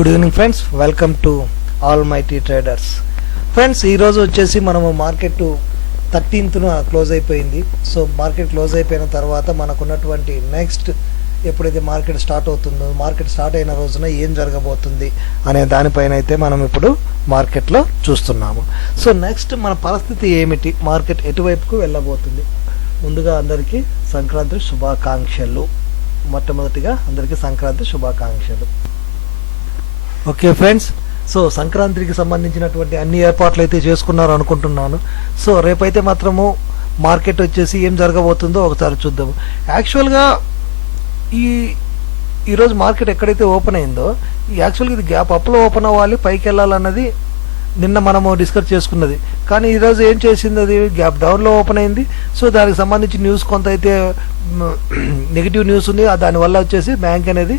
Good evening friends, welcome to all mighty traders. Friends, ఈరోజు వచ్చేసి మనము మార్కెట్ 13th క్లోజ్ అయిపోయింది. సో మార్కెట్ క్లోజ్ అయిపోయిన తర్వాత మనకున్నటువంటి నెక్స్ట్ ఎప్పుడైతే మార్కెట్ స్టార్ట్ అవుతుందో, మార్కెట్ స్టార్ట్ అయిన రోజున ఏం జరగబోతుంది అనే దానిపైన అయితే మనం ఇప్పుడు మార్కెట్లో చూస్తున్నాము. సో నెక్స్ట్ మన పరిస్థితి ఏమిటి, మార్కెట్ ఎటువైపుకు వెళ్ళబోతుంది? ముందుగా అందరికీ సంక్రాంతి శుభాకాంక్షలు. మొట్టమొదటిగా అందరికీ సంక్రాంతి శుభాకాంక్షలు. ఓకే ఫ్రెండ్స్, సో సంక్రాంతికి సంబంధించినటువంటి అన్ని ఏర్పాట్లు అయితే చేసుకున్నారు అనుకుంటున్నాను. సో రేపైతే మాత్రము మార్కెట్ వచ్చేసి ఏం జరగబోతుందో ఒకసారి చూద్దాము. యాక్చువల్గా ఈరోజు మార్కెట్ ఎక్కడైతే ఓపెన్ అయిందో, యాక్చువల్గా ఇది గ్యాప్ అప్లో ఓపెన్ అవ్వాలి, పైకి వెళ్ళాలన్నది నిన్న మనము డిస్కస్ చేసుకున్నది. కానీ ఈరోజు ఏం చేసింది, అది గ్యాప్ డౌన్లో ఓపెన్ అయింది. సో దానికి సంబంధించి న్యూస్ కొంత అయితే నెగిటివ్ న్యూస్ ఉంది. దానివల్ల వచ్చేసి బ్యాంక్ అనేది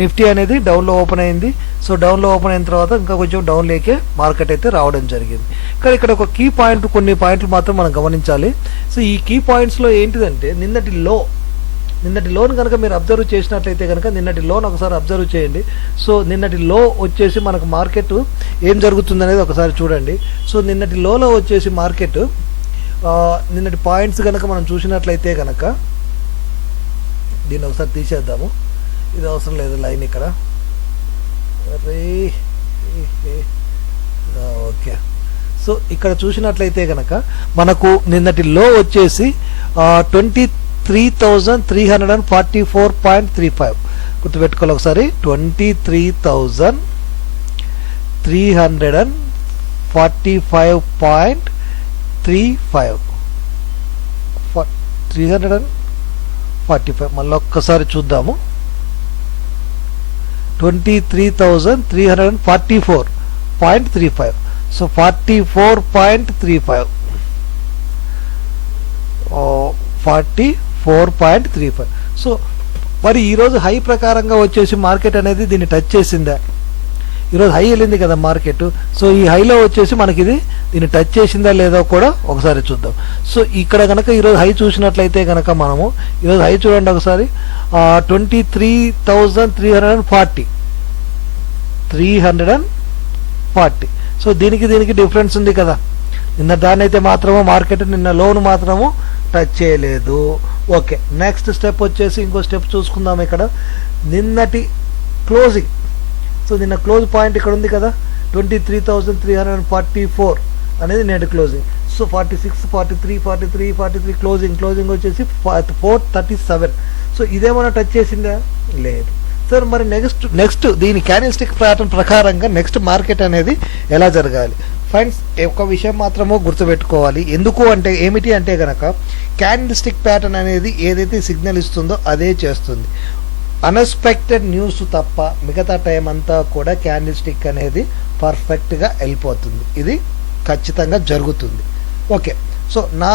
నిఫ్టీ అనేది డౌన్లో ఓపెన్ అయింది. సో డౌన్లో ఓపెన్ అయిన తర్వాత ఇంకా కొంచెం డౌన్ లేకే మార్కెట్ అయితే రావడం జరిగింది. కానీ ఇక్కడ ఒక కీ పాయింట్, కొన్ని పాయింట్లు మాత్రం మనం గమనించాలి. సో ఈ కీ పాయింట్స్లో ఏంటిదంటే, నిన్నటి లోన్ కనుక మీరు అబ్జర్వ్ చేసినట్లయితే కనుక నిన్నటి లోన్ ఒకసారి అబ్జర్వ్ చేయండి. సో నిన్నటి లో వచ్చేసి మనకు మార్కెట్ ఏం జరుగుతుంది అనేది ఒకసారి చూడండి. సో నిన్నటి లోలో వచ్చేసి మార్కెట్ నిన్నటి పాయింట్స్ కనుక మనం చూసినట్లయితే కనుక, దీన్ని ఒకసారి తీసేద్దాము, ఇది అవసరం లేదు లైన్ ఇక్కడ. ఓకే, సో ఇక్కడ చూసినట్లయితే కనుక మనకు నిన్నటి లో వచ్చేసి 23,344.35. గుర్తుపెట్టుకోవాలి ఒకసారి, 23,345.35. 345 మళ్ళీ ఒక్కసారి చూద్దాము. 23,344.35. సో 44.35. 44.35. సో మరి ఈరోజు హై ప్రకారంగా వచ్చేసి మార్కెట్ అనేది దీన్ని టచ్ చేసిందా? ఈరోజు హై వెళ్ళింది కదా మార్కెట్. సో ఈ హైలో వచ్చేసి మనకి ఇది దీన్ని టచ్ చేసిందా లేదో కూడా ఒకసారి చూద్దాం. సో ఇక్కడ కనుక ఈరోజు హై చూసినట్లయితే కనుక మనము ఈరోజు హై చూడండి ఒకసారి, 23,340. సో దీనికి డిఫరెన్స్ ఉంది కదా. నిన్న దాన్ని అయితే మాత్రము మార్కెట్ నిన్న లోన్ మాత్రము టచ్ చేయలేదు. ఓకే, నెక్స్ట్ స్టెప్ వచ్చేసి ఇంకో స్టెప్ చూసుకుందాం. ఇక్కడ నిన్నటి క్లోజింగ్, సో నిన్న క్లోజ్ పాయింట్ ఇక్కడ ఉంది కదా, 23,344 అనేది నెట్ క్లోజింగ్. సో 46, 43 క్లోజింగ్ వచ్చేసి 437. సో ఇదేమన్నా టచ్ చేసిందా? లేదు. సార్ మరి నెక్స్ట్ దీని క్యాండిల్ స్టిక్ ప్యాటర్న్ ప్రకారంగా నెక్స్ట్ మార్కెట్ అనేది ఎలా జరగాలి? ఫ్రెండ్స్, ఒక విషయం మాత్రము గుర్తుపెట్టుకోవాలి. ఎందుకు అంటే ఏమిటి అంటే కనుక, క్యాండిల్ స్టిక్ ప్యాటర్న్ అనేది ఏదైతే సిగ్నల్ ఇస్తుందో అదే చేస్తుంది. అన్ఎక్స్పెక్టెడ్ న్యూస్ తప్ప మిగతా టైం అంతా కూడా క్యాండిల్ స్టిక్ అనేది పర్ఫెక్ట్గా వెళ్ళిపోతుంది. ఇది ఖచ్చితంగా జరుగుతుంది. ఓకే, సో నా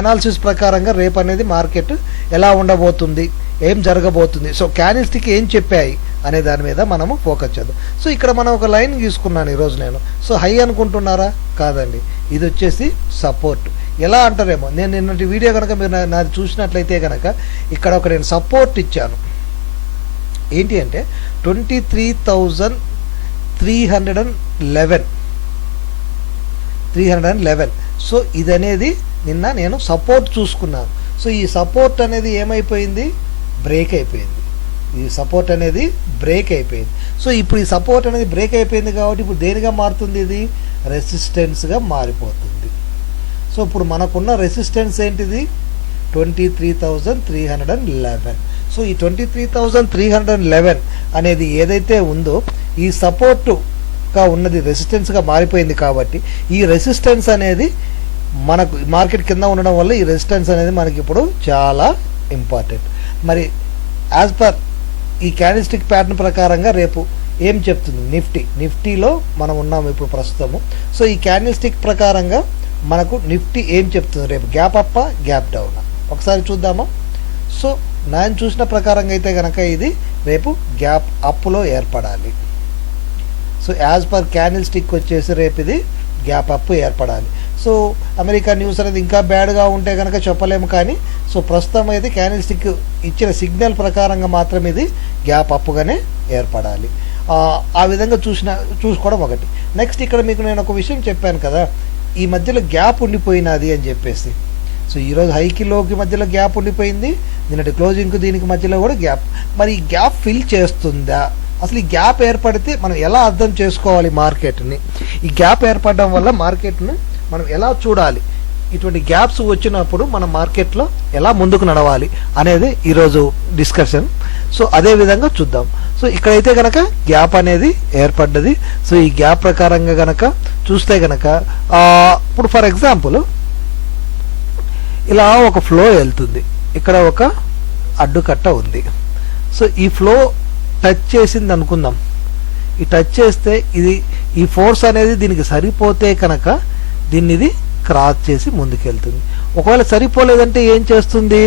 అనాలిసిస్ ప్రకారంగా రేపు అనేది మార్కెట్ ఎలా ఉండబోతుంది, ఏం జరగబోతుంది, సో క్యాండిల్ స్టిక్ ఏం చెప్పాయి అనే దాని మీద మనము ఫోకస్ చేద్దాం. సో ఇక్కడ మనం ఒక లైన్ గీసుకున్నాను ఈరోజు నేను. సో హై అనుకుంటున్నారా? కాదండి, ఇది వచ్చేసి సపోర్ట్. ఎలా అంటారేమో, నేను నిన్నటి వీడియో కనుక మీరు నాది చూసినట్లయితే కనుక ఇక్కడ ఒక నేను సపోర్ట్ ఇచ్చాను. ఏంటి అంటే 23,311. సో ఇదనేది నిన్న నేను సపోర్ట్ చూసుకున్నాను. సో ఈ సపోర్ట్ అనేది ఏమైపోయింది? బ్రేక్ అయిపోయింది. ఈ సపోర్ట్ అనేది బ్రేక్ అయిపోయింది. సో ఇప్పుడు ఈ సపోర్ట్ అనేది బ్రేక్ అయిపోయింది కాబట్టి ఇప్పుడు దేనిగా మారుతుంది? ఇది రెసిస్టెన్స్గా మారిపోతుంది. సో ఇప్పుడు మనకున్న రెసిస్టెన్స్ ఏంటిది? 23,311. సో ఈ 23,311 అనేది ఏదైతే ఉందో ఈ సపోర్టుగా ఉన్నది రెసిస్టెన్స్గా మారిపోయింది. కాబట్టి ఈ రెసిస్టెన్స్ అనేది మనకు మార్కెట్ కింద ఉండడం వల్ల ఈ రెసిస్టెన్స్ అనేది మనకి ఇప్పుడు చాలా ఇంపార్టెంట్. మరి యాజ్ పర్ ఈ క్యాండిల్ స్టిక్ ప్యాటర్న్ ప్రకారంగా రేపు ఏం చెప్తుంది నిఫ్టీలో మనం ఉన్నాము ఇప్పుడు ప్రస్తుతము. సో ఈ క్యాండిల్ స్టిక్ ప్రకారంగా మనకు నిఫ్టీ ఏం చెప్తుంది రేపు? గ్యాప్ అప్పా, గ్యాప్ డౌనా? ఒకసారి చూద్దామా. సో నేను చూసిన ప్రకారంగా అయితే కనుక ఇది రేపు గ్యాప్ అప్లో ఏర్పడాలి. So as per candle stick వచ్చేసి రేపు ఇది గ్యాప్ అప్ ఏర్పడాలి. సో అమెరికా న్యూస్ అనేది ఇంకా బ్యాడ్గా ఉంటే కనుక చెప్పలేము. కానీ సో ప్రస్తుతం అయితే క్యాండిల్ స్టిక్ ఇచ్చిన సిగ్నల్ ప్రకారంగా మాత్రం ఇది గ్యాప్ అప్గానే ఏర్పడాలి. ఆ విధంగా చూసుకోవడం ఒకటి. నెక్స్ట్ ఇక్కడ మీకు నేను ఒక విషయం చెప్పాను కదా, ఈ మధ్యలో గ్యాప్ ఉండిపోయినది అని చెప్పేసి. సో ఈరోజు హైకి లోకి మధ్యలో గ్యాప్ ఉండిపోయింది, నిన్నటి క్లోజింగ్కి దీనికి మధ్యలో కూడా గ్యాప్. మరి ఈ గ్యాప్ ఫిల్ చేస్తుందా? అసలు ఈ గ్యాప్ ఏర్పడితే మనం ఎలా అర్థం చేసుకోవాలి మార్కెట్ని? ఈ గ్యాప్ ఏర్పడడం వల్ల మార్కెట్ను మనం ఎలా చూడాలి? ఇటువంటి గ్యాప్స్ వచ్చినప్పుడు మన మార్కెట్లో ఎలా ముందుకు నడవాలి అనేది ఈరోజు డిస్కషన్. సో అదే విధంగా చూద్దాం. సో ఇక్కడైతే కనుక గ్యాప్ అనేది ఏర్పడ్డది. సో ఈ గ్యాప్ ప్రకారంగా కనుక చూస్తే కనుక ఇప్పుడు ఫర్ ఎగ్జాంపుల్ ఇలా ఒక ఫ్లో వెళ్తుంది, ఇక్కడ ఒక అడ్డుకట్ట ఉంది. సో ఈ ఫ్లో టచ్ చేసింది అనుకుందాం, ఈ టచ్ చేస్తే ఈ ఫోర్స్ అనేది దీనికి సరిపోతే కనుక దీన్ని ఇది క్రాస్ చేసి ముందుకెళ్తుంది. ఒకవేళ సరిపోలేదంటే ఏం చేస్తుంది?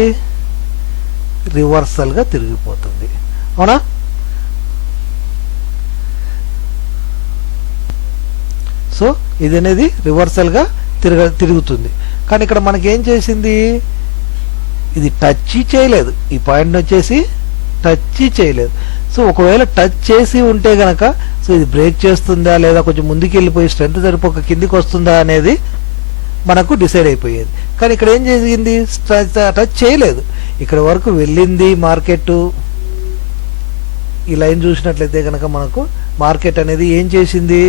రివర్సల్గా తిరిగిపోతుంది. అవునా? సో ఇది అనేది రివర్సల్గా తిరుగుతుంది. కానీ ఇక్కడ మనకి ఏం చేసింది? ఇది టచ్ చేయలేదు, ఈ పాయింట్ వచ్చేసి టచ్ చేయలేదు. సో ఒకవేళ టచ్ చేసి ఉంటే గనక సో ఇది బ్రేక్ చేస్తుందా లేదా కొంచెం ముందుకు వెళ్ళిపోయి స్ట్రెంత్ సరిపోక కిందికి వస్తుందా అనేది మనకు డిసైడ్ అయిపోయేది. కానీ ఇక్కడ ఏం చేసింది? టచ్ చేయలేదు, ఇక్కడ వరకు వెళ్ళింది మార్కెట్. ఈ లైన్ చూసినట్లయితే కనుక మనకు మార్కెట్ అనేది ఏం చేసింది?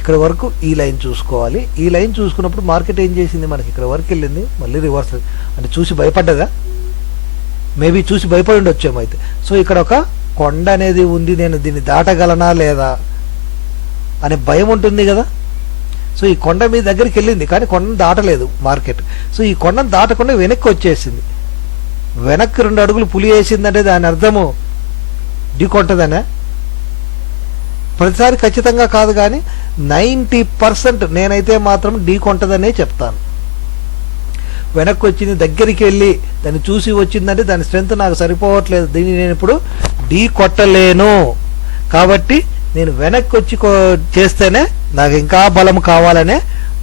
ఇక్కడ వరకు ఈ లైన్ చూసుకోవాలి. ఈ లైన్ చూసుకున్నప్పుడు మార్కెట్ ఏం చేసింది? మనకి ఇక్కడ వరకు వెళ్ళింది, మళ్ళీ రివర్స్. అంటే చూసి భయపడ్డదా? మేబీ చూసి భయపడి ఉండొచ్చేమో. అయితే సో ఇక్కడ ఒక కొండ అనేది ఉంది, నేను దీన్ని దాటగలనా లేదా అనే భయం ఉంటుంది కదా. సో ఈ కొండ మీ దగ్గరికి వెళ్ళింది కానీ కొండను దాటలేదు మార్కెట్. సో ఈ కొండను దాటకుండా వెనక్కి వచ్చేసింది. వెనక్కి 2 అడుగులు పులి వేసిందంటే దాని అర్థము ఢీ కొంటదనే? ప్రతిసారి ఖచ్చితంగా కాదు, కానీ 90% నేనైతే మాత్రం ఢీ కొంటదనే చెప్తాను. వెనక్కి వచ్చింది, దగ్గరికి వెళ్ళి దాన్ని చూసి వచ్చిందంటే దాని స్ట్రెంత్ నాకు సరిపోవట్లేదు, దీన్ని నేను ఇప్పుడు ఢీ కొట్టలేను, కాబట్టి నేను వెనక్కి వచ్చి చేస్తేనే నాకు ఇంకా బలం కావాలనే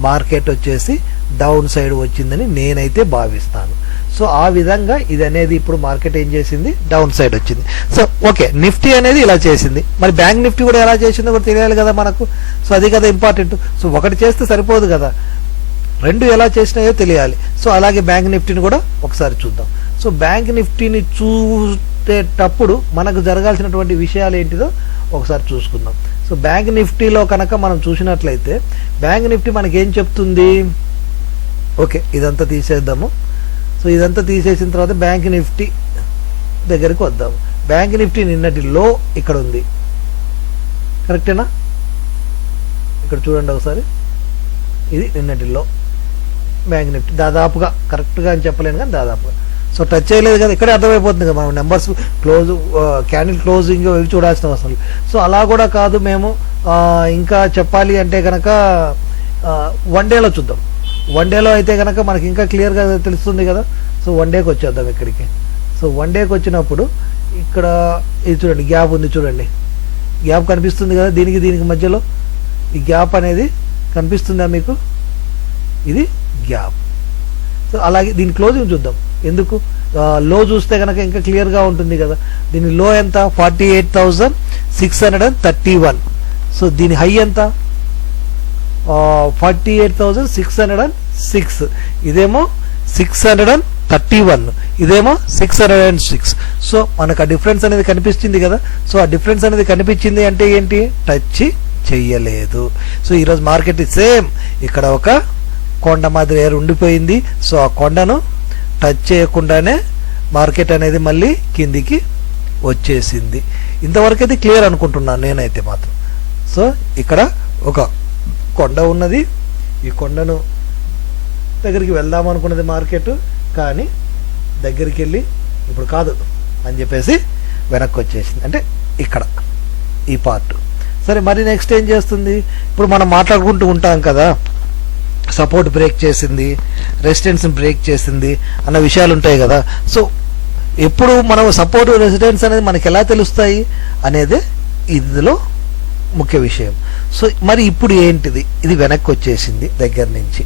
మార్కెట్ వచ్చేసి డౌన్ సైడ్ వచ్చిందని నేనైతే భావిస్తాను. సో ఆ విధంగా ఇది అనేది ఇప్పుడు మార్కెట్ ఏం చేసింది? డౌన్ సైడ్ వచ్చింది. సో ఓకే, నిఫ్టీ అనేది ఇలా చేసింది. మరి బ్యాంక్ నిఫ్టీ కూడా ఎలా చేసిందో కూడా తెలియాలి కదా మనకు. సో అది కదా ఇంపార్టెంట్. సో ఒకటి చేస్తే సరిపోదు కదా, 2 ఎలా చేసినాయో తెలియాలి. సో అలాగే బ్యాంక్ నిఫ్టీని కూడా ఒకసారి చూద్దాం. సో బ్యాంక్ నిఫ్టీని చూసేటప్పుడు మనకు జరగాల్సినటువంటి విషయాలు ఏంటిదో ఒకసారి చూసుకుందాం. సో బ్యాంక్ నిఫ్టీలో కనుక మనం చూసినట్లయితే బ్యాంక్ నిఫ్టీ మనకి ఏం చెప్తుంది? ఓకే, ఇదంతా తీసేద్దాము. సో ఇదంతా తీసేసిన తర్వాత బ్యాంక్ నిఫ్టీ దగ్గరికి వద్దాము. బ్యాంక్ నిఫ్టీ నిన్నటి లో ఇక్కడ ఉంది, కరెక్టేనా? ఇక్కడ చూడండి ఒకసారి, ఇది నిన్నటి లో బ్యాంక్ నిఫ్టీ. దాదాపుగా కరెక్ట్గా అని చెప్పలేను కానీ దాదాపుగా. సో టచ్ చేయలేదు కదా, ఇక్కడే అర్థమైపోతుంది కదా మనం నెంబర్స్ క్లోజ్ క్యాండిల్ క్లోజింగ్ ఇవి చూడాల్సిన అవసరం లేదు. సో అలా కూడా కాదు, మేము ఇంకా చెప్పాలి అంటే కనుక 1 డేలో చూద్దాం. 1 డేలో అయితే కనుక మనకి ఇంకా క్లియర్గా తెలుస్తుంది కదా. సో 1 డేకి వచ్చేద్దాం ఇక్కడికి. సో 1 డేకి వచ్చినప్పుడు ఇక్కడ ఇది చూడండి, గ్యాప్ ఉంది చూడండి, గ్యాప్ కనిపిస్తుంది కదా. దీనికి మధ్యలో ఈ గ్యాప్ అనేది కనిపిస్తుందా మీకు? ఇది గ్యాప్. సో అలాగే దీని క్లోజింగ్ చూద్దాం. ఎందుకు? లో చూస్తే కనుక ఇంకా క్లియర్గా ఉంటుంది కదా. దీని లో ఎంత? 48,631. సో దీని హై ఎంత? 48,606. ఇదేమో 631, ఇదేమో 606. సో మనకు ఆ డిఫరెన్స్ అనేది కనిపిస్తుంది కదా. సో ఆ డిఫరెన్స్ అనేది కనిపించింది అంటే ఏంటి? టచ్ చెయ్యలేదు. సో ఈరోజు మార్కెట్ సేమ్ ఇక్కడ ఒక కొండ మాదిరి ఎయిర్ ఉండిపోయింది. సో ఆ కొండను టచ్ చేయకుండానే మార్కెట్ అనేది మళ్ళీ కిందికి వచ్చేసింది. ఇంతవరకు అయితే క్లియర్ అనుకుంటున్నాను నేనైతే మాత్రం. సో ఇక్కడ ఒక కొండ ఉన్నది, ఈ కొండను దగ్గరికి వెళ్దాం అనుకున్నది మార్కెట్, కానీ దగ్గరికి వెళ్ళి ఇప్పుడు కాదు అని చెప్పేసి వెనక్కి వచ్చేసింది. అంటే ఇక్కడ ఈ పార్ట్. సరే, మరి నెక్స్ట్ ఏం చేస్తుంది? ఇప్పుడు మనం మాట్లాడుకుంటూ ఉంటాం కదా, సపోర్ట్ బ్రేక్ చేసింది, రెసిస్టెన్స్ బ్రేక్ చేసింది అన్న విషయాలు ఉంటాయి కదా. సో ఎప్పుడు మనం సపోర్ట్ రెసిస్టెన్స్ అనేది మనకి ఎలా తెలుస్తాయి అనేది ఇందులో ముఖ్య విషయం. సో మరి ఇప్పుడు ఏంటిది? ఇది వెనక్కి వచ్చేసింది దగ్గర నుంచి.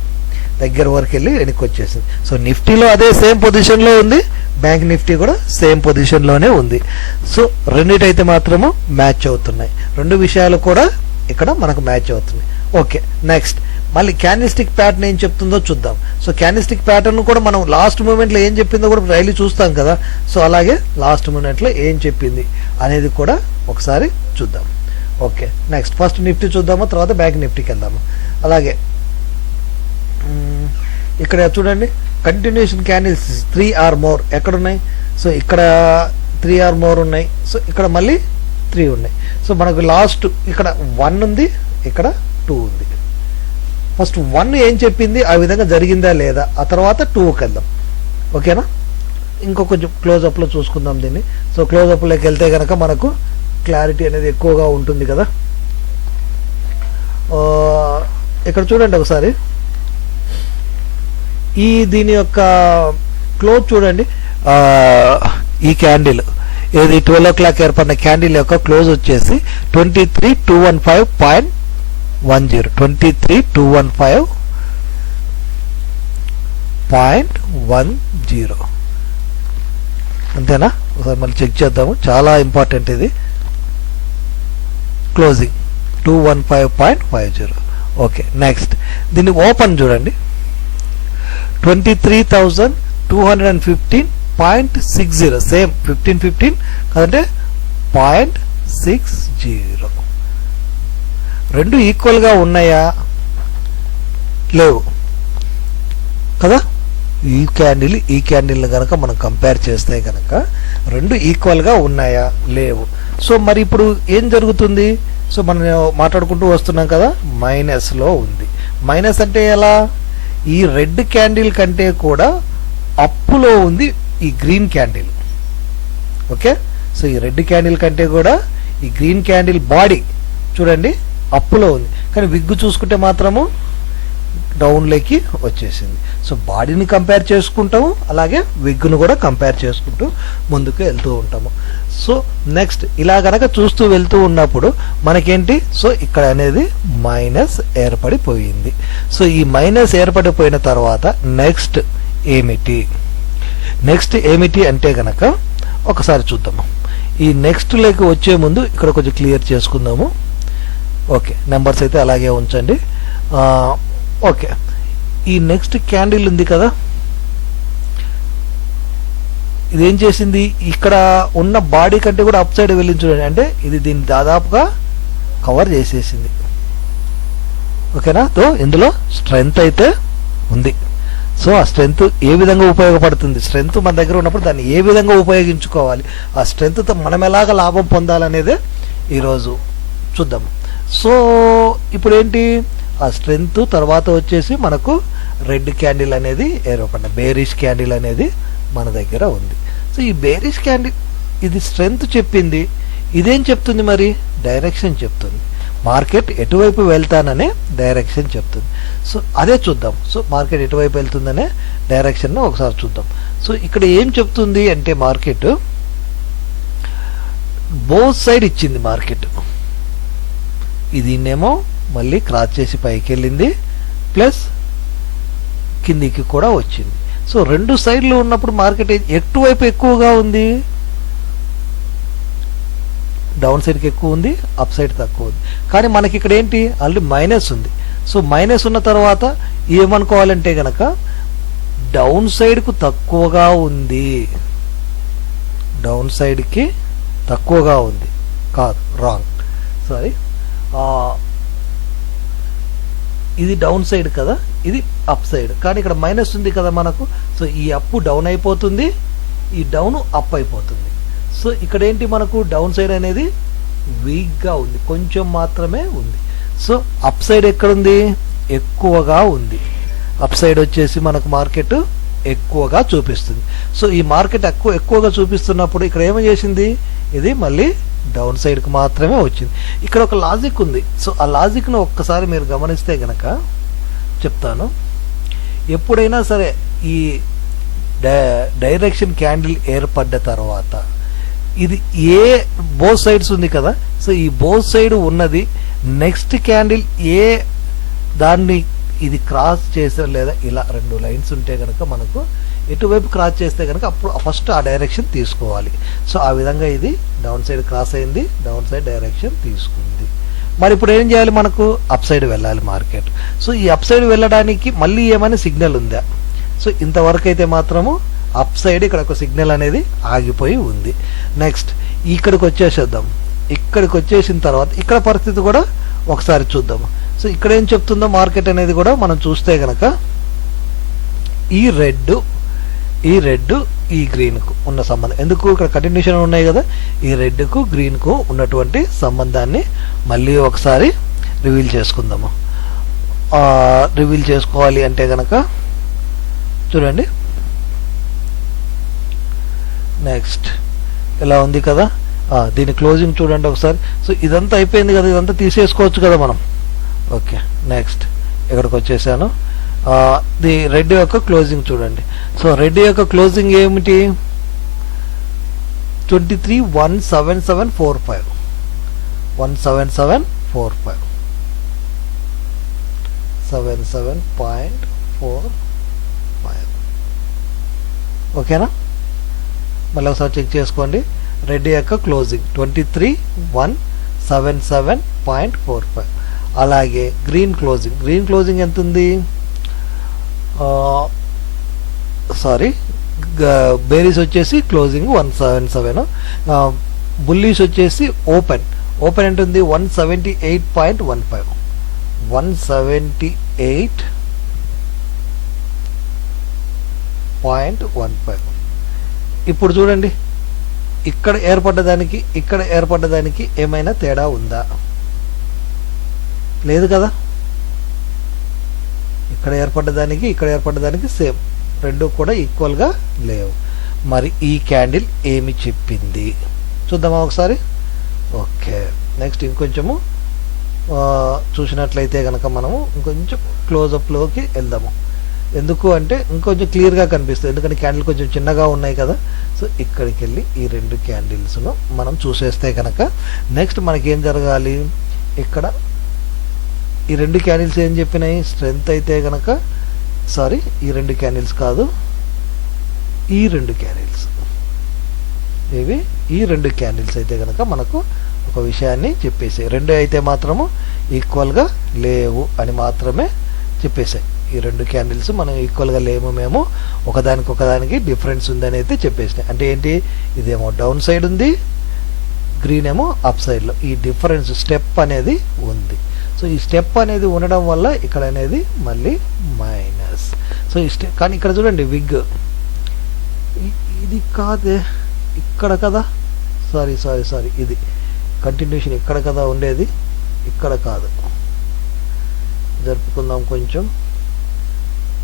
దగ్గర వరకు వెళ్ళి వెనక్కి వచ్చేసింది. సో నిఫ్టీలో అదే సేమ్ పొజిషన్లో ఉంది, బ్యాంక్ నిఫ్టీ కూడా సేమ్ పొజిషన్లోనే ఉంది. సో రెండిటైతే మాత్రము మ్యాచ్ అవుతున్నాయి. రెండు విషయాలు కూడా ఇక్కడ మనకు మ్యాచ్ అవుతున్నాయి. ఓకే, నెక్స్ట్ మళ్ళీ క్యాండిల్స్టిక్ ప్యాటర్న్ ఏం చెప్తుందో చూద్దాం. సో క్యాండిల్స్టిక్ ప్యాటర్న్ కూడా మనం లాస్ట్ మూమెంట్లో ఏం చెప్పిందో కూడా డైలీ చూస్తాం కదా. సో అలాగే లాస్ట్ మూమెంట్లో ఏం చెప్పింది అనేది కూడా ఒకసారి చూద్దాం. ఓకే, నెక్స్ట్ ఫస్ట్ నిఫ్టీ చూద్దాము, తర్వాత బ్యాంక్ నిఫ్టీకి వెళ్దాము. అలాగే ఇక్కడ చూడండి, కంటిన్యూషన్ క్యాండిల్స్ 3 or more ఎక్కడున్నాయి? సో ఇక్కడ 3 or more ఉన్నాయి. సో ఇక్కడ మళ్ళీ 3 ఉన్నాయి. సో మనకు లాస్ట్ ఇక్కడ 1 ఉంది, ఇక్కడ 2 ఉంది. ఫస్ట్ 1 ఏం చెప్పింది, ఆ విధంగా జరిగిందా లేదా, ఆ తర్వాత 2కి వెళ్దాం. ఓకేనా? ఇంకో కొంచెం క్లోజప్లో చూసుకుందాం దీన్ని. సో క్లోజప్లోకి వెళ్తే కనుక మనకు క్లారిటీ అనేది ఎక్కువగా ఉంటుంది కదా. ఇక్కడ చూడండి ఒకసారి, దీని యొక్క క్లోజ్ చూడండి. ఈ క్యాండిల్ ఏది 12 o'clock ఏర్పడిన క్యాండిల్ యొక్క క్లోజ్ వచ్చేసి 23,215.10 23,215.10. అంతేనా? ఒకసారి మళ్ళీ చెక్ చేద్దాము, చాలా ఇంపార్టెంట్ ఇది. క్లోజింగ్ 215.50. ఓకే, నెక్స్ట్ దీన్ని ఓపెన్ చూడండి, 23,215.60. సేమ్ 15 కదంటే 0.60. రెండు ఈక్వల్గా ఉన్నాయా? లేవు కదా. ఈ క్యాండిల్ కనుక మనం కంపేర్ చేస్తే కనుక రెండు ఈక్వల్గా ఉన్నాయా? లేవు. సో మరి ఇప్పుడు ఏం జరుగుతుంది? సో మనం మాట్లాడుకుంటూ వస్తున్నాం కదా, మైనస్లో ఉంది. మైనస్ అంటే ఎలా? ఈ రెడ్ క్యాండిల్ కంటే కూడా అప్పులో ఉంది ఈ గ్రీన్ క్యాండిల్. ఓకే, సో ఈ రెడ్ క్యాండిల్ కంటే కూడా ఈ గ్రీన్ క్యాండిల్ బాడీ చూడండి అప్పులో ఉంది, కానీ విగ్గు చూసుకుంటే మాత్రము డౌన్లోకి వచ్చేసింది. సో బాడీని కంపేర్ చేసుకుంటాము, అలాగే విగ్గును కూడా కంపేర్ చేసుకుంటూ ముందుకు వెళ్తూ ఉంటాము. సో నెక్స్ట్ ఇలా కనుక చూస్తూ వెళ్తూ ఉన్నప్పుడు మనకేంటి? సో ఇక్కడ అనేది మైనస్ ఏర్పడిపోయింది. సో ఈ మైనస్ ఏర్పడిపోయిన తర్వాత నెక్స్ట్ ఏమిటి అంటే గనక ఒకసారి చూద్దాము. ఈ నెక్స్ట్ లేక వచ్చే ముందు ఇక్కడ కొంచెం క్లియర్ చేసుకుందాము. ఓకే, నెంబర్స్ అయితే అలాగే ఉంచండి. ఓకే, ఈ నెక్స్ట్ క్యాండిల్ ఉంది కదా, ఇదేం చేసింది? ఇక్కడ ఉన్న బాడీ కంటే కూడా అప్ సైడ్ వెళ్ళి చూడండి, అంటే ఇది దీన్ని దాదాపుగా కవర్ చేసేసింది. ఓకేనా? తో ఇందులో స్ట్రెంగ్త్ అయితే ఉంది. సో ఆ స్ట్రెంగ్త్ ఏ విధంగా ఉపయోగపడుతుంది? స్ట్రెంగ్త్ మన దగ్గర ఉన్నప్పుడు దాన్ని ఏ విధంగా ఉపయోగించుకోవాలి, ఆ స్ట్రెంగ్త్తో మనం ఎలాగ లాభం పొందాలనేదే ఈరోజు చూద్దాము. సో ఇప్పుడు ఏంటి? ఆ స్ట్రెంగ్త్ తర్వాత వచ్చేసి మనకు రెడ్ క్యాండిల్ అనేది ఏర్పడిన బేరిష్ క్యాండిల్ అనేది మన దగ్గర ఉంది. సో ఈ బేరిష్ క్యాండిల్ ఇది స్ట్రెంగ్త్ చెప్పింది, ఇదేం చెప్తుంది మరి? డైరెక్షన్ చెప్తుంది. మార్కెట్ ఎటువైపు వెళ్తాననే డైరెక్షన్ చెప్తుంది. సో అదే చూద్దాం. సో మార్కెట్ ఎటువైపు వెళ్తుందనే డైరెక్షన్ ఒకసారి చూద్దాం. సో ఇక్కడ ఏం చెప్తుంది అంటే మార్కెట్ బోత్ సైడ్ ఇచ్చింది. మార్కెట్ దీన్నేమో మళ్ళీ క్రాస్ చేసి పైకి వెళ్ళింది, ప్లస్ కిందికి కూడా వచ్చింది. సో రెండు సైడ్లు ఉన్నప్పుడు మార్కెట్ ఎటువైపు ఎక్కువగా ఉంది? డౌన్ సైడ్కి ఎక్కువ ఉంది, అప్ సైడ్ తక్కువ ఉంది. కానీ మనకి ఇక్కడ ఏంటి? ఆల్రెడీ మైనస్ ఉంది. సో మైనస్ ఉన్న తర్వాత ఏమనుకోవాలంటే గనక డౌన్ సైడ్కు తక్కువగా ఉంది. డౌన్ సైడ్కి తక్కువగా ఉంది కాదు, రాంగ్, సారీ. ఇది డౌన్ సైడ్ కదా, ఇది అప్ సైడ్, కానీ ఇక్కడ మైనస్ ఉంది కదా మనకు. సో ఈ అప్ డౌన్ అయిపోతుంది, ఈ డౌన్ అప్ అయిపోతుంది. సో ఇక్కడ ఏంటి? మనకు డౌన్ సైడ్ అనేది వీక్గా ఉంది, కొంచెం మాత్రమే ఉంది. సో అప్ సైడ్ ఎక్కడుంది? ఎక్కువగా ఉంది. అప్ సైడ్ వచ్చేసి మనకు మార్కెట్ ఎక్కువగా చూపిస్తుంది. సో ఈ మార్కెట్ ఎక్కువగా చూపిస్తున్నప్పుడు ఇక్కడ ఏమో చేసింది? ఇది మళ్ళీ డౌన్ సైడ్కి మాత్రమే వచ్చింది. ఇక్కడ ఒక లాజిక్ ఉంది. సో ఆ లాజిక్ను ఒక్కసారి మీరు గమనిస్తే గనక చెప్తాను. ఎప్పుడైనా సరే ఈ డైరెక్షన్ క్యాండిల్ ఏర్పడ్డ తర్వాత ఇది ఏ బోత్ సైడ్స్ ఉంది కదా. సో ఈ బోత్ సైడ్ ఉన్నది నెక్స్ట్ క్యాండిల్ ఏ దాన్ని ఇది క్రాస్ చేసే లేదా ఇలా రెండు లైన్స్ ఉంటే కనుక మనకు ఎటువైపు క్రాస్ చేస్తే కనుక అప్పుడు ఫస్ట్ ఆ డైరెక్షన్ తీసుకోవాలి. సో ఆ విధంగా ఇది డౌన్ సైడ్ క్రాస్ అయింది, డౌన్ సైడ్ డైరెక్షన్ తీసుకుంది. మరి ఇప్పుడు ఏం చేయాలి, మనకు అప్ సైడ్ వెళ్ళాలి మార్కెట్. సో ఈ అప్ సైడ్ వెళ్ళడానికి మళ్ళీ ఏమైనా సిగ్నల్ ఉందా? సో ఇంతవరకు అయితే మాత్రము అప్ సైడ్ ఇక్కడ ఒక సిగ్నల్ అనేది ఆగిపోయి ఉంది. నెక్స్ట్ ఇక్కడికి వచ్చేసేద్దాం. ఇక్కడికి వచ్చేసిన తర్వాత ఇక్కడ పరిస్థితి కూడా ఒకసారి చూద్దాము. సో ఇక్కడ ఏం చెప్తుందో మార్కెట్ అనేది కూడా మనం చూస్తే కనుక ఈ రెడ్ ఈ గ్రీన్కు ఉన్న సంబంధం, ఎందుకు ఇక్కడ కంటిన్యూషన్ ఉన్నాయి కదా, ఈ రెడ్కు గ్రీన్కు ఉన్నటువంటి సంబంధాన్ని మళ్ళీ ఒకసారి రివీల్ చేసుకుందాము. రివీల్ చేసుకోవాలి అంటే కనుక చూడండి, నెక్స్ట్ ఇలా ఉంది కదా, దీని క్లోజింగ్ చూడండి ఒకసారి. సో ఇదంతా అయిపోయింది కదా, ఇదంతా తీసేసుకోవచ్చు కదా మనం. ఓకే, నెక్స్ట్ ఇక్కడికి వచ్చేసాను. ది రెడ్ యొక్క క్లోజింగ్ చూడండి. సో రెడ్ యొక్క క్లోజింగ్ ఏమిటి, 23,17745 17745 77.45. ఓకేనా, మళ్ళీ ఒకసారి చెక్ చేసుకోండి. రెడ్ యొక్క క్లోజింగ్ 23,177.45. అలాగే గ్రీన్ క్లోజింగ్ ఎంత ఉంది, సారీ బేరీస్ వచ్చేసి క్లోజింగ్ 177, బుల్లీస్ వచ్చేసి ఓపెన్ ఎంత ఉంది 178.15 178.15. ఇప్పుడు చూడండి, ఇక్కడ ఏర్పడ్డదానికి ఏమైనా తేడా ఉందా? లేదు కదా. ఇక్కడ ఏర్పడ్డదానికి సేమ్, రెండు కూడా ఈక్వల్గా లేవు. మరి ఈ క్యాండిల్ ఏమి చెప్పింది చూద్దామా ఒకసారి. ఓకే, నెక్స్ట్ ఇంకొంచెము చూసినట్లయితే కనుక మనము ఇంకొంచెం క్లోజప్లోకి వెళ్దాము. ఎందుకు అంటే ఇంకొంచెం క్లియర్గా కనిపిస్తుంది, ఎందుకంటే క్యాండిల్ కొంచెం చిన్నగా ఉన్నాయి కదా. సో ఇక్కడికి వెళ్ళి ఈ రెండు క్యాండిల్స్ను మనం చూసేస్తే కనుక నెక్స్ట్ మనకి ఏం జరగాలి, ఇక్కడ ఈ రెండు క్యాండిల్స్ ఏం చెప్పినాయి, స్ట్రెంగ్త్ అయితే కనుక, సారీ ఈ రెండు క్యాండిల్స్ కాదు, ఈ రెండు క్యాండిల్స్ అయితే కనుక మనకు ఒక విషయాన్ని చెప్పేసాయి. రెండు అయితే మాత్రము ఈక్వల్గా లేవు అని మాత్రమే చెప్పేసాయి. ఈ రెండు క్యాండిల్స్ మనం ఈక్వల్గా లేము, మేము ఒకదానికి డిఫరెన్స్ ఉందని అయితే చెప్పేసినాయి. అంటే ఏంటి, ఇదేమో డౌన్ సైడ్ ఉంది, గ్రీన్ ఏమో అప్ సైడ్లో, ఈ డిఫరెన్స్ స్టెప్ అనేది ఉంది. సో ఈ స్టెప్ అనేది ఉండడం వల్ల ఇక్కడ అనేది మళ్ళీ మైనస్. సో ఈ స్టెప్, కానీ ఇక్కడ చూడండి విగ్ ఇది కాదే, ఇక్కడ కదా, సారీ ఇది కంటిన్యూషన్ ఇక్కడ కదా ఉండేది, ఇక్కడ కాదు. జరుపుకుందాం, కొంచెం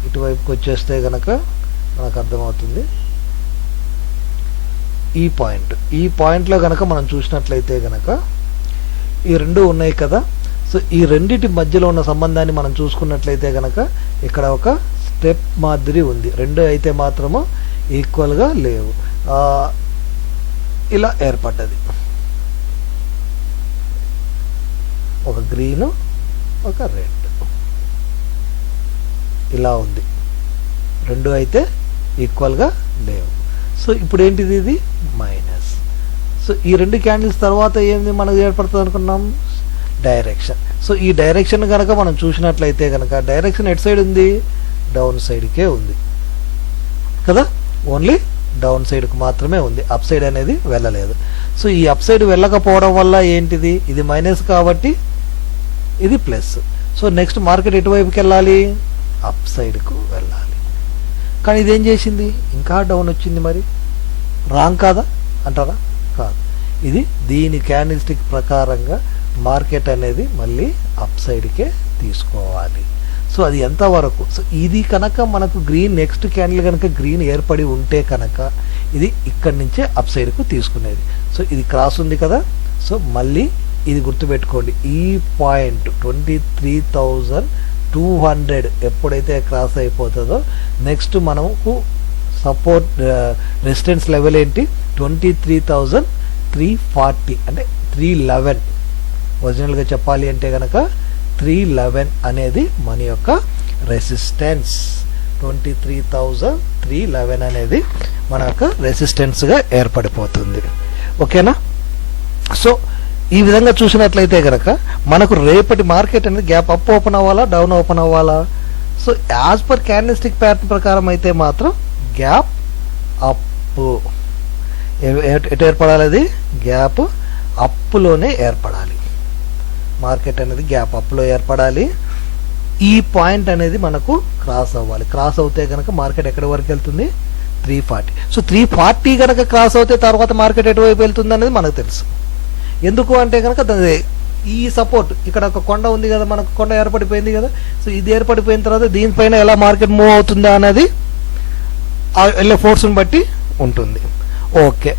ఇటువైపుకి వచ్చేస్తే కనుక మనకు అర్థమవుతుంది. ఈ పాయింట్లో కనుక మనం చూసినట్లయితే కనుక ఈ రెండు ఉన్నాయి కదా. సో ఈ రెండిటి మధ్యలో ఉన్న సంబంధాన్ని మనం చూసుకున్నట్లయితే కనుక ఇక్కడ ఒక స్టెప్ మాదిరి ఉంది, రెండు అయితే మాత్రము ఈక్వల్గా లేవు. ఇలా ఏర్పడ్డది, ఒక గ్రీను ఒక రెడ్, ఇలా ఉంది, రెండు అయితే ఈక్వల్గా లేవు. సో ఇప్పుడు ఏంటిది, ఇది మైనస్. సో ఈ రెండు క్యాండిల్స్ తర్వాత ఏంది మనకు ఏర్పడుతుంది అనుకున్నాం, డైరెక్షన్. సో ఈ డైరెక్షన్ కనుక మనం చూసినట్లయితే కనుక డైరెక్షన్ ఎటు సైడ్ ఉంది, డౌన్ సైడ్కే ఉంది కదా, ఓన్లీ డౌన్ సైడ్కి మాత్రమే ఉంది, అప్ సైడ్ అనేది వెళ్ళలేదు. సో ఈ అప్ సైడ్ వెళ్ళకపోవడం వల్ల ఏంటిది, ఇది మైనస్ కాబట్టి ఇది ప్లస్. సో నెక్స్ట్ మార్కెట్ ఎటువైపుకి వెళ్ళాలి, అప్ సైడ్కు వెళ్ళాలి. కానీ ఇదేం చేసింది, ఇంకా డౌన్ వచ్చింది. మరి రాంగ్ కాదా అంటారా, కాదు. ఇది దీని క్యాండిల్ స్టిక్ ప్రకారంగా మార్కెట్ అనేది మళ్ళీ అప్ సైడ్కే తీసుకోవాలి. సో అది ఎంతవరకు, సో ఇది కనుక మనకు గ్రీన్ నెక్స్ట్ క్యాండిల్ కనుక గ్రీన్ ఏర్పడి ఉంటే కనుక ఇది ఇక్కడి నుంచే అప్ సైడ్కు తీసుకునేది. సో ఇది క్రాస్ ఉంది కదా, సో మళ్ళీ ఇది గుర్తుపెట్టుకోండి, ఈ పాయింట్ 23,200 ఎప్పుడైతే క్రాస్ అయిపోతుందో నెక్స్ట్ మనకు సపోర్ట్ రెసిస్టెన్స్ లెవెల్ ఏంటి, 23,340 అంటే 311. ఒరిజినల్గా చెప్పాలి అంటే కనుక 311 అనేది మన యొక్క రెసిస్టెన్స్ 23,311 అనేది మనకు రెసిస్టెన్స్గా ఏర్పడిపోతుంది. ఓకేనా? సో ఈ విధంగా చూసినట్లయితే కనుక మనకు రేపటి మార్కెట్ అనేది గ్యాప్ అప్ ఓపెన్ అవ్వాలా, డౌన్ ఓపెన్ అవ్వాలా? So as per candlestick pattern ప్రకారం అయితే మాత్రం గ్యాప్ అప్. ఎటు ఏర్పడాలి? అది గ్యాప్ అప్లోనే ఏర్పడాలి. మార్కెట్ అనేది గ్యాప్ అప్లో ఏర్పడాలి. ఈ పాయింట్ అనేది మనకు క్రాస్ అవ్వాలి. క్రాస్ అవుతే కనుక మార్కెట్ ఎక్కడి వరకు వెళ్తుంది? 340. సో 340 కనుక క్రాస్ అవుతే తర్వాత మార్కెట్ ఎటువైపు వెళ్తుంది అనేది మనకు తెలుసు. ఎందుకు అంటే కనుక ఈ సపోర్ట్ ఇక్కడ ఒక కొండ ఉంది కదా, మనకు కొండ ఏర్పడిపోయింది కదా. సో ఇది ఏర్పడిపోయిన తర్వాత దీనిపైన ఎలా మార్కెట్ మూవ్ అవుతుందా అనేది వెళ్ళే ఫోర్స్ని బట్టి ఉంటుంది. ఓకే.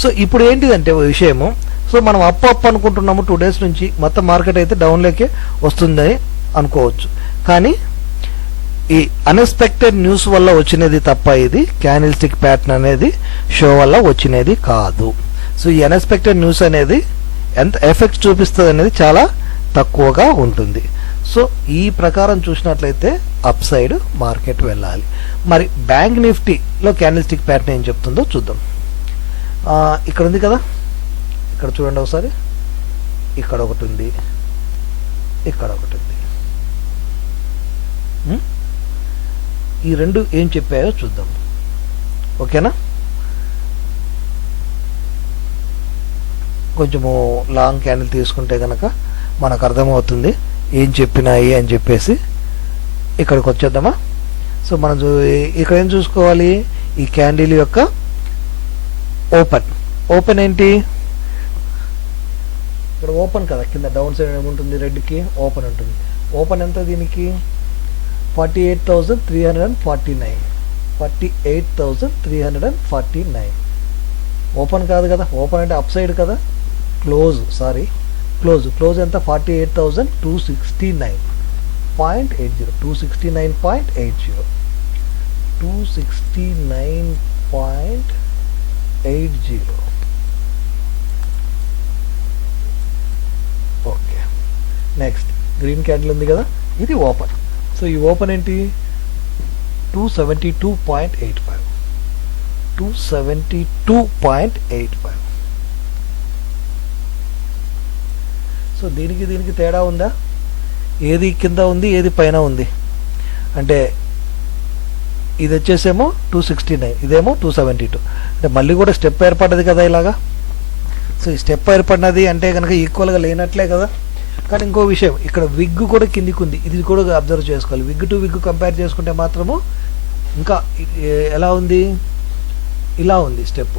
సో ఇప్పుడు ఏంటిదంటే విషయము, సో మనం అప్ అనుకుంటున్నాము 2 days నుంచి, మొత్తం మార్కెట్ అయితే డౌన్లోకి వస్తుందని అనుకోవచ్చు. కానీ ఈ అన్ఎక్స్పెక్టెడ్ న్యూస్ వల్ల వచ్చినది తప్ప ఇది క్యాండిల్స్టిక్ ప్యాటర్న్ అనేది షో వల్ల వచ్చినది కాదు. సో ఈ అన్ఎక్స్పెక్టెడ్ న్యూస్ అనేది ఎంత ఎఫెక్ట్ చూపిస్తుంది అనేది చాలా తక్కువగా ఉంటుంది. సో ఈ ప్రకారం చూసినట్లయితే అప్ సైడ్ మార్కెట్ వెళ్ళాలి. మరి బ్యాంక్ నిఫ్టీలో క్యాండిల్స్టిక్ ప్యాటర్న్ ఏం చెప్తుందో చూద్దాం. ఇక్కడ ఉంది కదా, ఇక్కడ చూడండి ఒకసారి. ఇక్కడ ఒకటి ఉంది, ఇక్కడ ఒకటి ఉంది. ఈ రెండు ఏం చెప్పాయో చూద్దాం. ఓకేనా? కొంచెము లాంగ్ క్యాండిల్ తీసుకుంటే కనుక మనకు అర్థమవుతుంది ఏం చెప్పినాయి అని చెప్పేసి. ఇక్కడికి వచ్చేద్దామా? సో మనం ఇక్కడ ఏం చూసుకోవాలి? ఈ క్యాండిల్ యొక్క ఓపెన్ ఏంటి? ఇక్కడ ఓపెన్ కదా, కింద డౌన్ సైడ్ ఏముంటుంది? రెడ్కి ఓపెన్ ఉంటుంది. ఓపెన్ ఎంత దీనికి? 48,349. 48,349 ఓపెన్ కాదు కదా, ఓపెన్ అంటే అప్ సైడ్ కదా. క్లోజ్ ఎంత? 48,269.80. 269.80. ఓకే. నెక్స్ట్ గ్రీన్ క్యాండిల్ ఉంది కదా, ఇది ఓపెన్. సో ఈ ఓపెన్ ఏంటి? 272.85. 272.85. సో దీనికి తేడా ఉందా? ఏది కింద ఉంది, ఏది పైన ఉంది? అంటే ఇది వచ్చేసేమో 269, ఇదేమో 272. అంటే మళ్ళీ కూడా స్టెప్ ఏర్పడ్డది కదా ఇలాగా. సో ఈ స్టెప్ ఏర్పడినది అంటే కనుక ఈక్వల్గా లేనట్లే కదా. కానీ ఇంకో విషయం, ఇక్కడ విగ్ కూడా కిందికి ఉంది, ఇది కూడా అబ్జర్వ్ చేసుకోవాలి. విగ్ టు విగ్ కంపేర్ చేసుకుంటే మాత్రము ఇంకా ఎలా ఉంది? ఇలా ఉంది, స్టెప్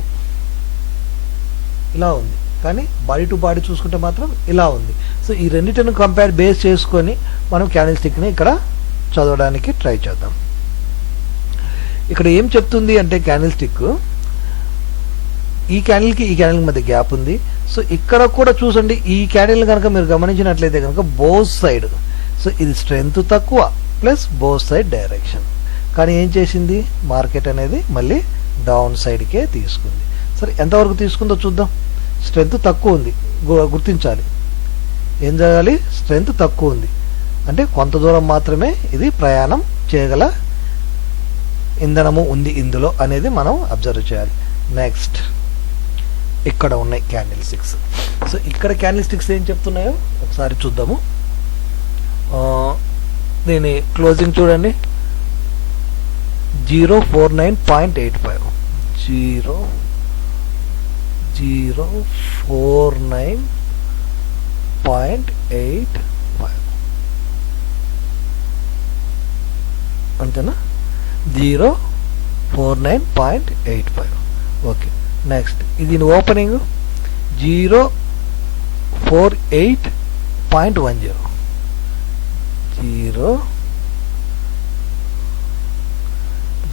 ఇలా ఉంది. కానీ బాడీ టు బాడీ చూసుకుంటే మాత్రం ఇలా ఉంది. సో ఈ రెండింటిని బేస్ చేసుకొని మనం క్యాండిల్స్టిక్ని ఇక్కడ చదవడానికి ట్రై చేద్దాం. ఇక్కడ ఏం చెప్తుంది అంటే క్యాండిల్స్టిక్, ఈ క్యాండిల్కి మధ్య గ్యాప్ ఉంది. సో ఇక్కడ కూడా చూసండి, ఈ క్యాండిల్ కనుక మీరు గమనించినట్లయితే కనుక బోత్ సైడ్, సో ఇది స్ట్రెంగ్త్ తక్కువ ప్లస్ బోత్ సైడ్ డైరెక్షన్. కానీ ఏం చేసింది? మార్కెట్ అనేది మళ్ళీ డౌన్ సైడ్కే తీసుకుంది. సరే, ఎంతవరకు తీసుకుందో చూద్దాం. స్ట్రెంగ్త్ తక్కువ ఉంది, గుర్తించాలి. ఏం జరగాలి? స్ట్రెంగ్త్ తక్కువ ఉంది అంటే కొంత దూరం మాత్రమే ఇది ప్రయాణం చేయగల ఇంధనము ఉంది ఇందులో అనేది మనం అబ్జర్వ్ చేయాలి. నెక్స్ట్ ఇక్కడ ఉన్నాయి క్యాండిల్ స్టిక్స్. సో ఇక్కడ క్యాండిల్ స్టిక్స్ ఏం చెప్తున్నాయో ఒకసారి చూద్దాము. దీని క్లోజింగ్ చూడండి, 049.85. 049.85 అంతేనా? 049.85. ఓకే. నెక్స్ట్ ఇది ఓపెనింగ్ 048.10.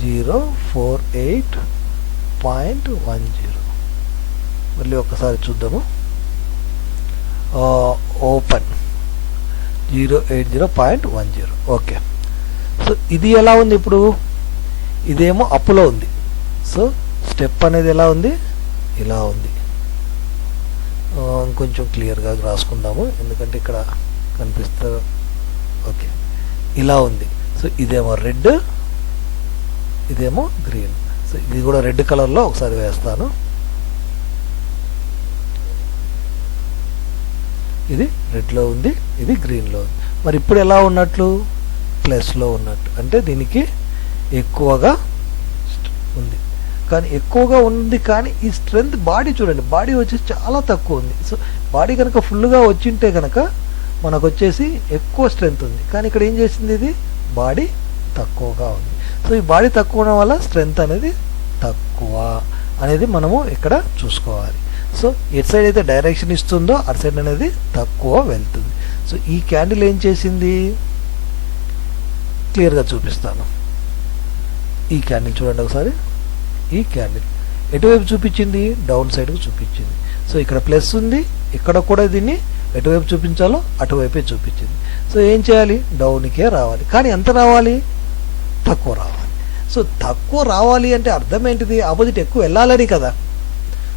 048.10. మళ్ళీ ఒకసారి చూద్దాము. ఓపెన్ 080.10. ఓకే. సో ఇది ఎలా ఉంది ఇప్పుడు? ఇదేమో అప్పులో ఉంది. సో స్టెప్ అనేది ఎలా ఉంది? ఇలా ఉంది. కొంచెం క్లియర్గా రాసుకుందాము ఎందుకంటే ఇక్కడ కనిపిస్తుంది. ఓకే, ఇలా ఉంది. సో సో ఇదేమో రెడ్, ఇదేమో గ్రీన్. సో ఇది కూడా రెడ్ కలర్లో ఒకసారి వేస్తాను. ఇది రెడ్లో ఉంది, ఇది గ్రీన్లో ఉంది. మరి ఇప్పుడు ఎలా ఉన్నట్లు? ప్లస్లో ఉన్నట్టు. అంటే దీనికి ఎక్కువగా ఉంది, కానీ ఎక్కువగా ఉంది కానీ ఈ స్ట్రెంగ్త్ బాడీ చూడండి, బాడీ వచ్చేసి చాలా తక్కువ ఉంది. సో బాడీ కనుక ఫుల్గా వచ్చింటే కనుక మనకు వచ్చేసి ఎక్కువ స్ట్రెంగ్త్ ఉంది, కానీ ఇక్కడ ఏం చేసింది? ఇది బాడీ తక్కువగా ఉంది. సో ఈ బాడీ తక్కువ ఉండడం వల్ల స్ట్రెంగ్త్ అనేది తక్కువ అనేది మనము ఇక్కడ చూసుకోవాలి. సో ఎటు సైడ్ అయితే డైరెక్షన్ ఇస్తుందో అటు సైడ్ అనేది తక్కువ వెళ్తుంది. సో ఈ క్యాండిల్ ఏం చేసింది? క్లియర్గా చూపిస్తాను. ఈ క్యాండిల్ చూడండి ఒకసారి. ఈ క్యాండిల్ ఎటువైపు చూపించింది? డౌన్ సైడ్కు చూపించింది. సో ఇక్కడ ప్లస్ ఉంది, ఇక్కడ కూడా దీన్ని ఎటువైపు చూపించాలో అటువైపే చూపించింది. సో ఏం చేయాలి? డౌన్కే రావాలి. కానీ ఎంత రావాలి? తక్కువ రావాలి. సో తక్కువ రావాలి అంటే అర్థం ఏంటిది? ఆపోజిట్ ఎక్కువ వెళ్ళాలని కదా.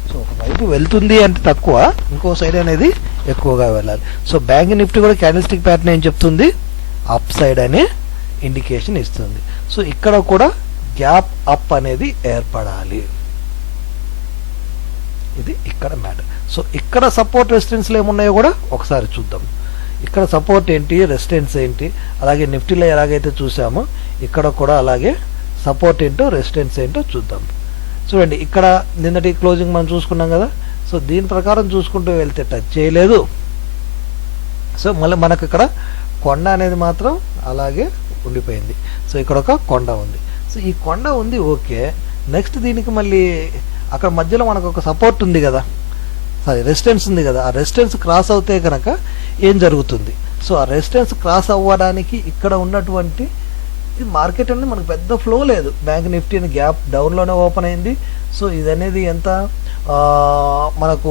సో ఒకవైపు వెళ్తుంది అంటే తక్కువ, ఇంకో సైడ్ అనేది ఎక్కువగా వెళ్ళాలి. సో బ్యాంక్ నిఫ్టీ కూడా క్యాండిల్ స్టిక్ ప్యాటర్న్ ఏం చెప్తుంది? అప్ సైడ్ అనే ఇండికేషన్ ఇస్తుంది. సో ఇక్కడ కూడా గ్యాప్ అప్ అనేది ఏర్పడాలి. ఇది ఇక్కడ మ్యాటర్. సో ఇక్కడ సపోర్ట్ రెసిస్టెన్స్లు ఏమున్నాయో కూడా ఒకసారి చూద్దాం. ఇక్కడ సపోర్ట్ ఏంటి, రెసిస్టెన్స్ ఏంటి, అలాగే నిఫ్టీలో ఎలాగైతే చూసామో ఇక్కడ కూడా అలాగే సపోర్ట్ ఏంటో రెసిస్టెన్స్ ఏంటో చూద్దాం. చూడండి, ఇక్కడ నిన్నటి క్లోజింగ్ మనం చూసుకున్నాం కదా. సో దీని ప్రకారం చూసుకుంటూ వెళ్తే టచ్ చేయలేదు. సో మళ్ళీ మనకు ఇక్కడ కొండ అనేది మాత్రం అలాగే ఉండిపోయింది. సో ఇక్కడ ఒక కొండ ఉంది. సో ఈ కొండ ఉంది, ఓకే. నెక్స్ట్ దీనికి మళ్ళీ అక్కడ మధ్యలో మనకు ఒక సపోర్ట్ ఉంది కదా, సారీ రెసిస్టెన్స్ ఉంది కదా. ఆ రెసిస్టెన్స్ క్రాస్ అవుతే కనుక ఏం జరుగుతుంది? సో ఆ రెసిస్టెన్స్ క్రాస్ అవ్వడానికి ఇక్కడ ఉన్నటువంటి ఈ మార్కెట్ అనేది మనకు పెద్ద ఫ్లో లేదు. బ్యాంక్ నిఫ్టీ అని గ్యాప్ డౌన్లోనే ఓపెన్ అయింది. సో ఇది అనేది ఎంత మనకు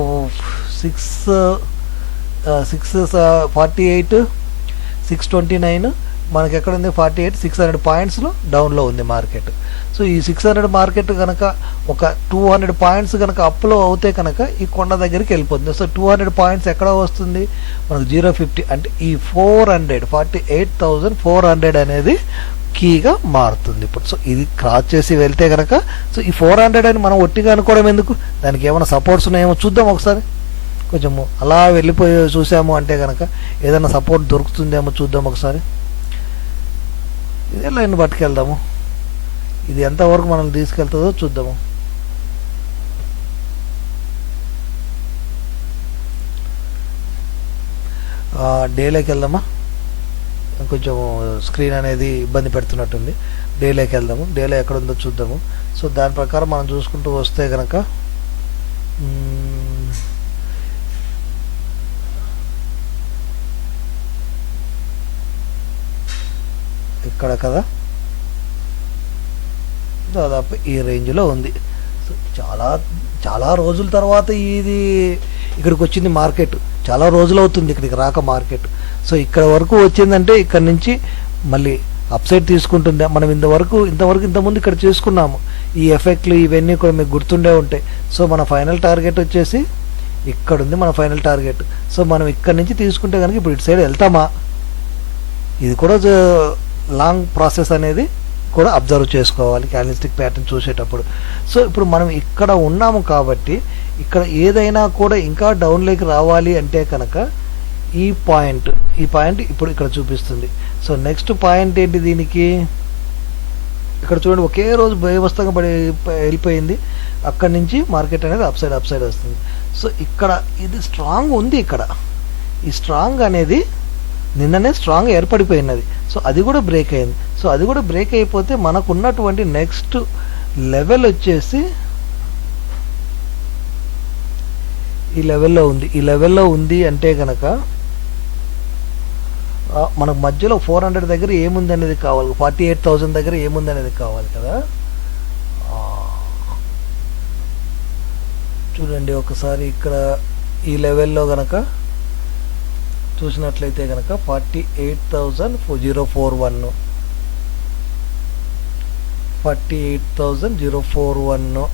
648 629 మనకి ఎక్కడ ఉంది? 48 600 పాయింట్స్లో డౌన్లో ఉంది మార్కెట్. సో ఈ 600 మార్కెట్ కనుక ఒక 200 పాయింట్స్ కనుక అప్లో అవుతే కనుక ఈ కొండ దగ్గరికి వెళ్ళిపోతుంది. సో 200 పాయింట్స్ ఎక్కడ వస్తుంది? మనకు 0.50 అంటే ఈ 48,400 అనేది కీగా మారుతుంది ఇప్పుడు. సో ఇది క్రాస్ చేసి వెళ్తే కనుక సో ఈ 400 అని మనం ఒట్టిగా అనుకోవడం ఎందుకు? దానికి ఏమైనా సపోర్ట్స్ ఉన్నాయేమో చూద్దాం ఒకసారి. కొంచెము అలా వెళ్ళిపోయి చూసాము అంటే కనుక ఏదైనా సపోర్ట్ దొరుకుతుందేమో చూద్దాం ఒకసారి. ఇదే లైన్ పట్టుకెళ్దాము. ఇది ఎంతవరకు మనం తీసుకెళ్తుందో చూద్దాము. డేలోకి వెళ్దామా? కొంచెం స్క్రీన్ అనేది ఇబ్బంది పెడుతున్నట్టుంది. డేలోకి వెళ్దాము. డేలో ఎక్కడ ఉందో చూద్దాము. సో దాని ప్రకారం మనం చూసుకుంటూ వస్తే కనుక ఇక్కడ కదా దాదాపు ఈ రేంజ్లో ఉంది. సో చాలా చాలా రోజుల తర్వాత ఇది ఇక్కడికి వచ్చింది మార్కెట్. చాలా రోజులు అవుతుంది ఇక్కడికి రాక మార్కెట్. సో ఇక్కడ వరకు వచ్చిందంటే ఇక్కడ నుంచి మళ్ళీ అప్ సైడ్ తీసుకుంటుంది. మనం ఇంతకుముందు ఇక్కడ చేసుకున్నాము. ఈ ఎఫెక్ట్లు ఇవన్నీ కూడా మీకు గుర్తుండే ఉంటాయి. సో మన ఫైనల్ టార్గెట్ వచ్చేసి ఇక్కడ ఉంది, మన ఫైనల్ టార్గెట్. సో మనం ఇక్కడ నుంచి తీసుకుంటే కనుక ఇప్పుడు ఇటు సైడ్ వెళ్తామా? ఇది కూడా లాంగ్ ప్రాసెస్ అనేది కూడా అబ్జర్వ్ చేసుకోవాలి క్యాండిల్ స్టిక్ ప్యాటర్న్ చూసేటప్పుడు. సో ఇప్పుడు మనం ఇక్కడ ఉన్నాము కాబట్టి ఇక్కడ ఏదైనా కూడా ఇంకా డౌన్లోకి రావాలి అంటే కనుక ఈ పాయింట్ ఇప్పుడు ఇక్కడ చూపిస్తుంది. సో నెక్స్ట్ పాయింట్ ఏంటి దీనికి? ఇక్కడ చూడండి, ఒకే రోజు బేవస్థంగా వెళ్ళిపోయింది. అక్కడి నుంచి మార్కెట్ అనేది అప్ సైడ్ వస్తుంది. సో ఇక్కడ ఇది స్ట్రాంగ్ ఉంది. ఇక్కడ ఈ స్ట్రాంగ్ అనేది నిన్ననే స్ట్రాంగ్ ఏర్పడిపోయినది. సో అది కూడా బ్రేక్ అయింది. సో అది కూడా బ్రేక్ అయిపోతే మనకు ఉన్నటువంటి నెక్స్ట్ లెవెల్ వచ్చేసి ఈ లెవెల్లో ఉంది. ఈ లెవెల్లో ఉంది అంటే కనుక మనకు మధ్యలో 400 దగ్గర ఏముంది అనేది కావాలి, 48,000 దగ్గర ఏముంది అనేది కావాలి కదా. చూడండి ఒకసారి ఇక్కడ ఈ లెవెల్లో కనుక చూసినట్లయితే కనుక 48,041 48,041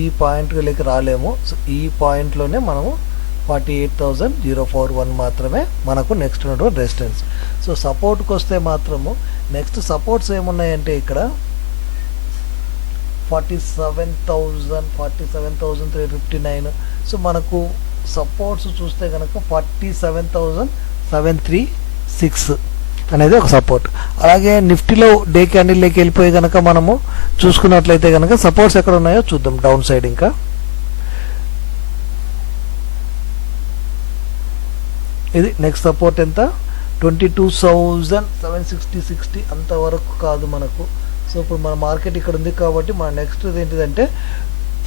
ఈ పాయింట్లోకి రాలేము. సో ఈ పాయింట్లోనే మనము 48,041 మాత్రమే మనకు నెక్స్ట్ ఉన్నటువంటి రెసిస్టెన్స్. సో సపోర్ట్కి వస్తే మాత్రము నెక్స్ట్ సపోర్ట్స్ ఏమున్నాయంటే ఇక్కడ 47,359. సో మనకు సపోర్ట్స్ చూస్తే కనుక 47,736 అనేది ఒక సపోర్ట్. అలాగే నిఫ్టీలో డే క్యాండిల్లోకి వెళ్ళిపోయి కనుక మనము చూసుకున్నట్లయితే కనుక సపోర్ట్స్ ఎక్కడ ఉన్నాయో చూద్దాం. డౌన్ సైడ్ ఇంకా ఇది నెక్స్ట్ సపోర్ట్ ఎంత 22,760 అంతవరకు కాదు మనకు. సో ఇప్పుడు మన మార్కెట్ ఇక్కడ ఉంది కాబట్టి మన నెక్స్ట్ ఏంటిదంటే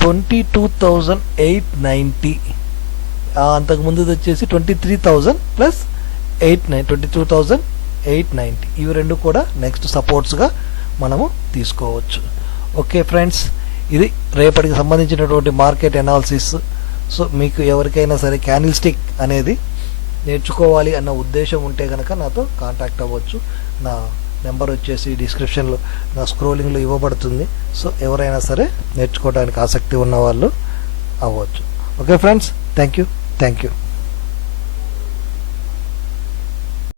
22,890. అంతకుముందు వచ్చేసి 23,000 ప్లస్ 22,890. ఇవి రెండు కూడా నెక్స్ట్ సపోర్ట్స్గా మనము తీసుకోవచ్చు. ఓకే ఫ్రెండ్స్, ఇది రేపటికి సంబంధించినటువంటి మార్కెట్ అనాలిసిస్. సో మీకు ఎవరికైనా సరే క్యాండిల్ స్టిక్ అనేది నేర్చుకోవాలి అన్న ఉద్దేశం ఉంటే కనుక నాతో కాంటాక్ట్ అవ్వచ్చు. నా నెంబర్ వచ్చేసి డిస్క్రిప్షన్లో నా స్క్రోలింగ్లో ఇవ్వబడుతుంది. సో ఎవరైనా సరే నేర్చుకోవడానికి ఆసక్తి ఉన్న వాళ్ళు అవ్వచ్చు. Okay friends, thank you.